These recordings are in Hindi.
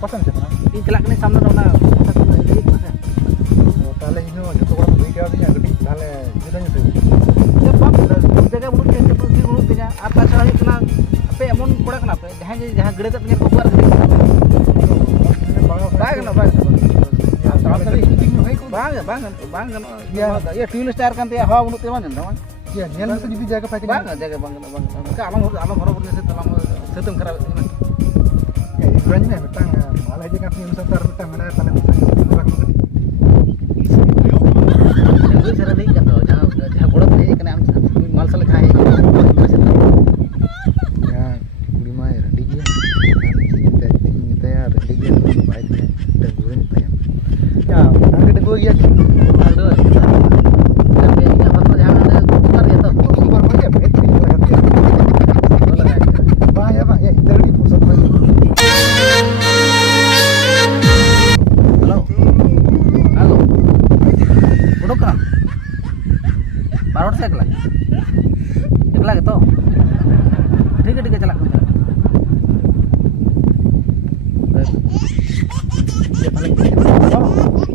ᱚᱠᱟᱥᱮᱱ ᱪᱟᱞᱟᱜ ᱤᱧ ᱪᱟᱞᱟᱜ ᱠᱟᱹᱱᱟᱹᱧ ᱥᱟᱢᱱᱮ ᱨᱮ ᱚᱱᱟ ᱛᱟᱦᱚᱞᱮ ᱤᱧ ᱦᱚᱸ ᱡᱚᱛᱚ ᱠᱚᱲᱟ ᱵᱟᱹᱧ ᱠᱟᱣᱫᱤᱧᱟ ᱜᱟᱹᱰᱤ ᱛᱟᱦᱚᱞᱮ ᱡᱩᱫᱟᱹ ᱵᱟᱝ ᱡᱟᱭᱜᱟ ᱵᱟᱹᱱᱩᱜ ᱛᱤᱧᱟ ᱵᱷᱤᱲ ᱵᱟᱹᱱᱩᱜ ᱛᱤᱧᱟ ᱟᱨ ᱛᱟᱪᱷᱟᱲᱟ ᱦᱩᱭᱩᱜ ᱠᱟᱱᱟ ᱟᱯᱮ ᱮᱢᱚᱱ ᱠᱚᱲᱟ ᱠᱟᱱᱟ ᱯᱮ ᱡᱟᱦᱟᱸᱭ ᱜᱟᱹᱰᱤ ᱛᱮ ᱧᱮᱞ ᱠᱚ ᱵᱟᱭ ᱜᱟᱱᱚᱜᱼᱟ ᱤᱭᱟᱹ ᱴᱩᱭᱩᱞ ᱥᱴᱟᱨ ᱠᱟᱱ ᱛᱟᱭᱟ ᱦᱟᱣᱟ ᱵᱟᱹᱱᱩᱜ ᱛᱟᱭᱟ ᱵᱟᱝ ᱧᱮᱞ ᱧᱮᱞ ᱢᱮᱥᱮ ᱡᱩᱫᱤ ᱡᱟᱭᱜᱟ ᱯᱷᱟᱸᱠᱟ ᱵᱟᱝ ᱡᱟᱭᱜᱟ ᱵᱟᱝ ᱜᱟᱱᱚᱜᱼᱟ ᱵᱟᱝ ᱚᱱᱠᱟ ᱟᱞᱚᱢ ᱦᱚᱨᱚᱵᱚᱨᱚ ᱥᱮ ᱥᱟᱹᱛᱮᱢ ᱠᱷᱟᱨᱟᱯᱮᱫ ᱛᱤᱧᱟ ᱤᱧ ᱢᱮ ᱢᱤᱫᱴᱟᱝ ᱢᱟᱞ ᱦᱮᱡ ᱠᱟᱱ ᱛᱤᱧᱟ ᱩᱱᱤ ᱥᱟᱶᱛᱮ ᱟᱨ ᱢᱤᱫᱴᱟᱝ ᱢᱮᱱᱟᱭᱟ ᱛᱟᱦᱚᱞᱮ ᱰᱟᱹᱝᱨᱤ ᱥᱟᱨᱟ ᱞᱟᱹᱭ ᱠᱟᱱ ᱫᱚ ᱡᱟᱦᱟᱸ ᱜᱚᱲᱚ ᱛᱮ ᱦᱮᱡ ᱠᱟᱱᱟ ᱟᱢ ᱢᱟᱞ ᱥᱟᱞᱟᱜ ᱡᱟᱦᱟᱸ ᱦᱮᱡ ᱠᱟᱱᱟ कुड़ी माय रंडी गया मिताया रंडी गया बाइक में डगुए मिताया क्या आगे डगुए गया आगे पे क्या बात जहां में ऊपर ये तो ऊपर हो गया बेहतरीन लगा बा या इधर की फुर्सत में हेलो हेलो उड़ोका बारोट से एकला के तो ठीक है चला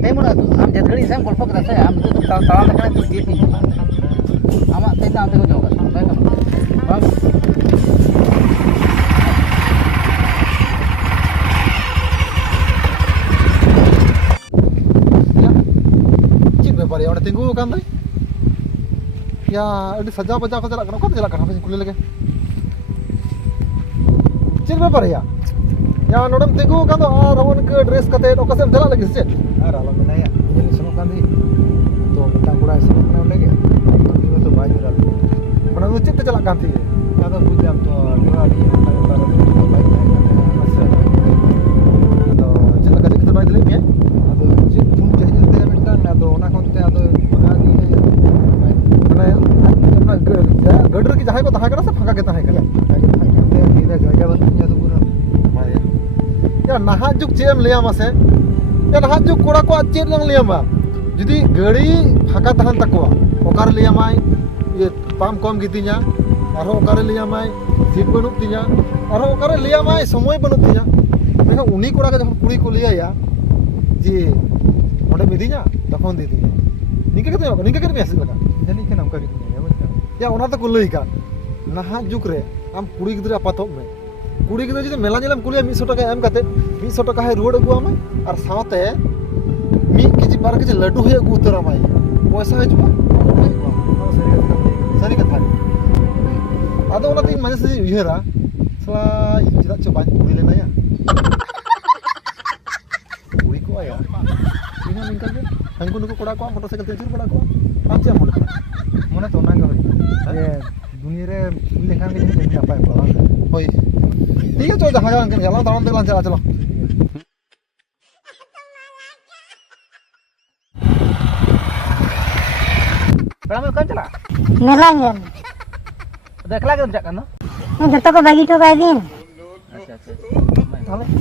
टाइम आम जत घड़ी से गल्प करते आम ताला लेकर तो गेट नहीं आमा तेना आते को जोगा बाय बाय चिक व्यापार है और तिंगु कान दई या अडी सजा बजा को चला कनो को चला कनो कुली लगे चिक व्यापार है या नोडम तिंगु कान दो और उनके ड्रेस कते ओकासेम चला लगे से और आलो मेनाया ये सुनो कान दी तो मिटांग कुड़ा सुनो कने ओंडे गे नी तो बाई जुरा मने उ चित चला कान थी या तो बुझाम तो दिवाली बाइक तो चला कते कते बाई दिले मे आदो चित फुन जहे ते मिटांग आदो ओना कोनते आदो बगानी मने गडर की जहां को तहां करा से फाका के तहां करा नीदा जायगा बंद तो पूरा माया या नहा जुग चेम लिया मासे या नहा जुग कोड़ा को चेत लंग लिया मा जुदी गाड़ी फाका तहां तकवा ओकार लिया माय ये पाम कम गितिया आरो ओकार लिया माय सीट बनु तिया आरो ओकार लिया माय समय बनु तिया मैं उनी कोड़ा के जब कुड़ी को लिया या जी ओडे मिदिया तखन दी दिया निके के मैसेज लगा जानी के नमका के या ओना तो कुलई का नहा जुग रे आम कुड़ी गिदरा पातो में कुड़ी गिदरा जदि मेला जेलम कुलिया 100 टाका एम काते 100 टाका है रुवाड़ अगुआ में और साथे 1 केजी 2 केजी लड्डू है अगु उतरा माय पैसा हजबा सरी कथा आदो ओना तीन माने से उयहरा सला चदा च बाñ कुड़ी लेना या कुड़ी को आया इन निका के हंगु नुको कोड़ा को मोटरसाइकिल तेजर कोड़ा को आम चे मोने तो ना के ये दुनिया रे लेखान के नहीं नापाय पड़ा होय ठीक है तो जहां जहां के चला दाम देखला चला चलो बड़ा में कौन चला मेला गेल देखला के जा कनो जतो को बागी तो गाय दिन अच्छा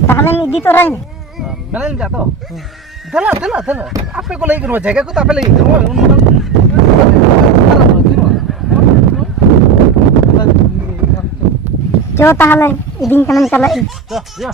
ताहले में इदी तो राई मेला जा तो दला आपे को लई करो जगह को तो आपे लई करो जो ताहले इदिन कनम चला जो